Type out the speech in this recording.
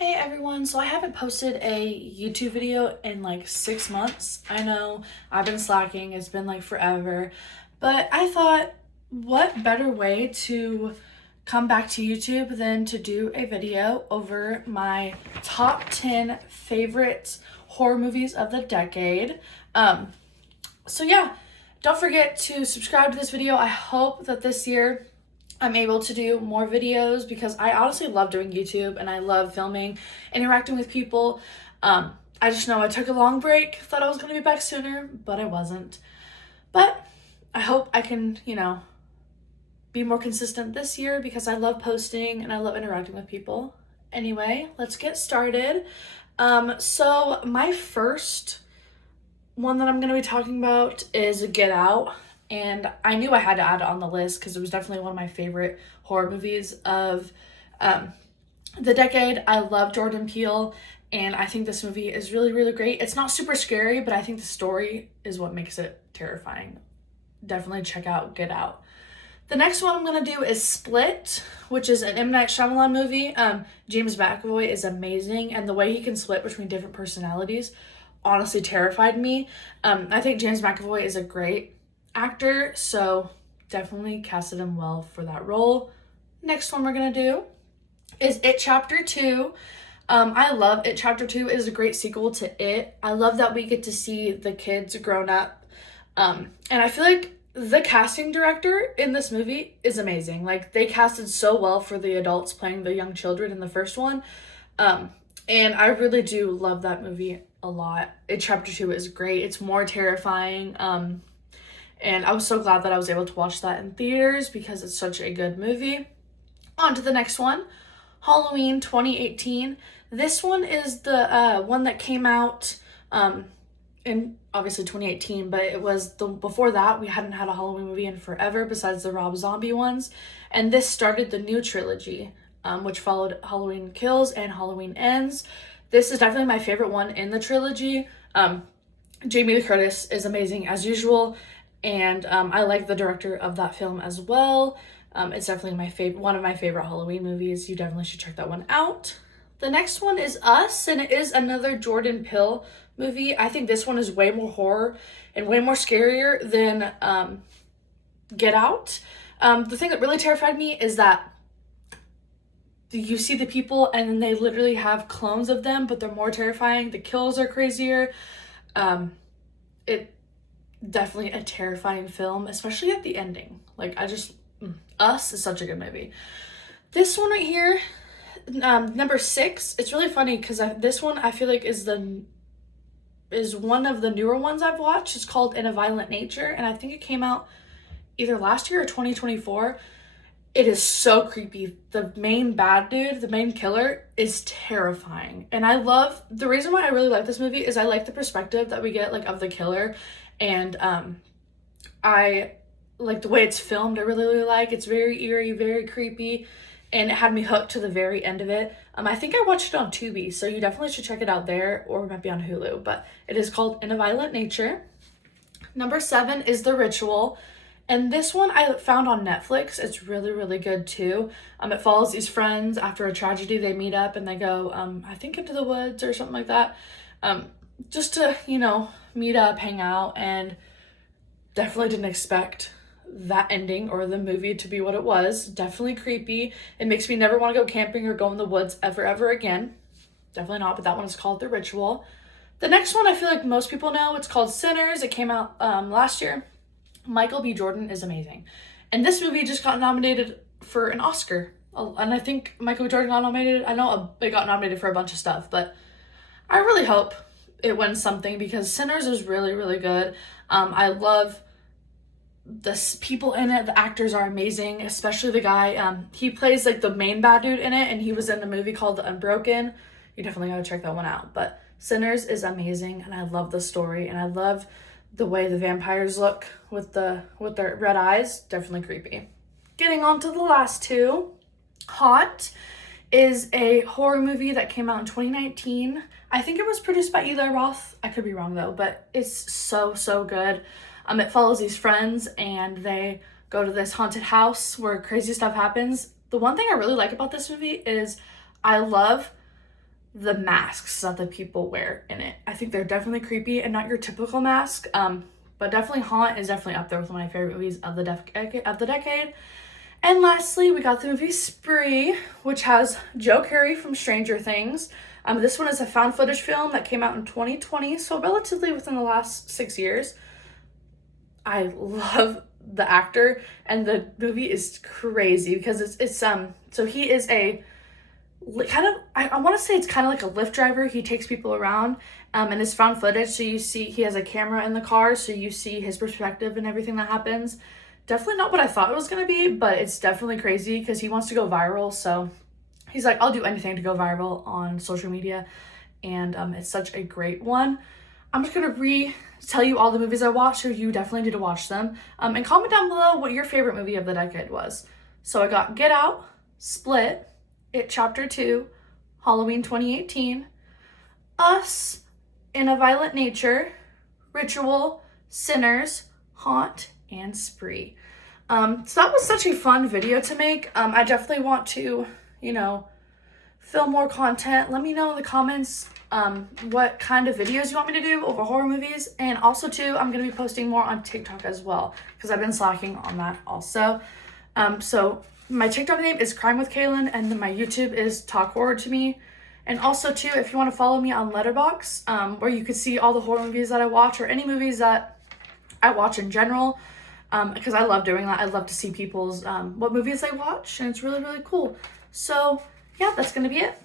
Hey everyone, so I haven't posted a YouTube video in like 6 months. I know I've been slacking, it's been like forever, but I thought what better way to come back to YouTube than to do a video over my top 10 favorite horror movies of the decade. So yeah, don't forget to subscribe to this video. I hope that this year I'm able to do more videos because I honestly love doing YouTube and I love filming, interacting with people. I just know I took a long break, thought I was going to be back sooner, but I wasn't. But I hope I can, be more consistent this year because I love posting and I love interacting with people. Anyway, let's get started. So my first one that I'm going to be talking about is Get Out. And I knew I had to add it on the list because it was definitely one of my favorite horror movies of the decade. I love Jordan Peele, and I think this movie is really, really great. It's not super scary, but I think the story is what makes it terrifying. Definitely check out Get Out. The next one I'm going to do is Split, which is an M. Night Shyamalan movie. James McAvoy is amazing, and the way he can split between different personalities honestly terrified me. I think James McAvoy is a great actor, so definitely casted him well for that role. Next one we're gonna do is It Chapter 2. I love It Chapter 2. It is a great sequel to It. I love that we get to see the kids grown up. And I feel like the casting director in this movie is amazing. Like, they casted so well for the adults playing the young children in the first one. And I really do love that movie a lot. It Chapter 2 is great. It's more terrifying. And I was so glad that I was able to watch that in theaters because it's such a good movie. On to the next one, Halloween 2018. This one is the one that came out in obviously 2018, but it was before that we hadn't had a Halloween movie in forever besides the Rob Zombie ones. And this started the new trilogy, which followed Halloween Kills and Halloween Ends. This is definitely my favorite one in the trilogy. Jamie Lee Curtis is amazing as usual. And I like the director of that film as well. It's definitely one of my favorite Halloween movies. You definitely should check that one out. The next one is Us, and it is another Jordan Peele movie. I think this one is way more horror and way more scarier than Get Out. The thing that really terrified me is that you see the people and then they literally have clones of them, but they're more terrifying. The kills are crazier. It definitely a terrifying film, especially at the ending. Us is such a good movie. This one right here, number 6, it's really funny because this one I feel like is one of the newer ones I've watched. It's called In a Violent Nature, and I think it came out either last year or 2024. It is so creepy. The main bad dude, the main killer, is terrifying. And I love, the reason why I really like this movie is I like the perspective that we get of the killer. And I like the way it's filmed. I really, really like. It's very eerie, very creepy, and it had me hooked to the very end of it. I think I watched it on Tubi, so you definitely should check it out there, or it might be on Hulu, but it is called In a Violent Nature. Number 7 is The Ritual, and this one I found on Netflix. It's really, really good too. It follows these friends after a tragedy. They meet up and they go, I think into the woods or something like that, just to, meet up, hang out, and definitely didn't expect that ending or the movie to be what it was. Definitely creepy. It makes me never want to go camping or go in the woods ever again. Definitely not, but that one is called The Ritual. The next one I feel like most people know. It's called Sinners. It came out last year. Michael B. Jordan is amazing. And this movie just got nominated for an Oscar. And I think Michael B. Jordan got nominated. I know it got nominated for a bunch of stuff, but I really hope it wins something because Sinners is really, really good. I love the people in it. The actors are amazing, especially the guy. He plays the main bad dude in it, and he was in a movie called The Unbroken. You definitely gotta check that one out. But Sinners is amazing, and I love the story, and I love the way the vampires look with their red eyes. Definitely creepy. Getting on to the last two. Hot is a horror movie that came out in 2019. I think it was produced by Eli Roth. I could be wrong though, but it's so, so good. It follows these friends and they go to this haunted house where crazy stuff happens. The one thing I really like about this movie is I love the masks that the people wear in it. I think they're definitely creepy and not your typical mask. But definitely Haunt is definitely up there with one of my favorite movies of the decade. And lastly, we got the movie Spree, which has Joe Carey from Stranger Things. This one is a found footage film that came out in 2020, so relatively within the last 6 years. I love the actor, and the movie is crazy because it's so he is a kind of, I want to say it's kind of like a Lyft driver. He takes people around, and it's found footage, so you see he has a camera in the car, so you see his perspective and everything that happens. Definitely not what I thought it was going to be, but it's definitely crazy because he wants to go viral, so he's like, I'll do anything to go viral on social media, and it's such a great one. I'm just going to tell you all the movies I watched, so you definitely need to watch them. And comment down below what your favorite movie of the decade was. So I got Get Out, Split, It Chapter 2, Halloween 2018, Us, In a Violent Nature, Ritual, Sinners, Haunt, and Spree. So that was such a fun video to make. I definitely want to, film more content. Let me know in the comments what kind of videos you want me to do over horror movies. And also too, I'm going to be posting more on TikTok as well because I've been slacking on that also. So my TikTok name is Krimewithkalyn, and then my YouTube is Talk Horror to Me. And also too, if you want to follow me on Letterboxd, where you could see all the horror movies that I watch or any movies that I watch in general, because I love doing that. I love to see people's what movies they watch, and it's really, really cool. So yeah, that's going to be it.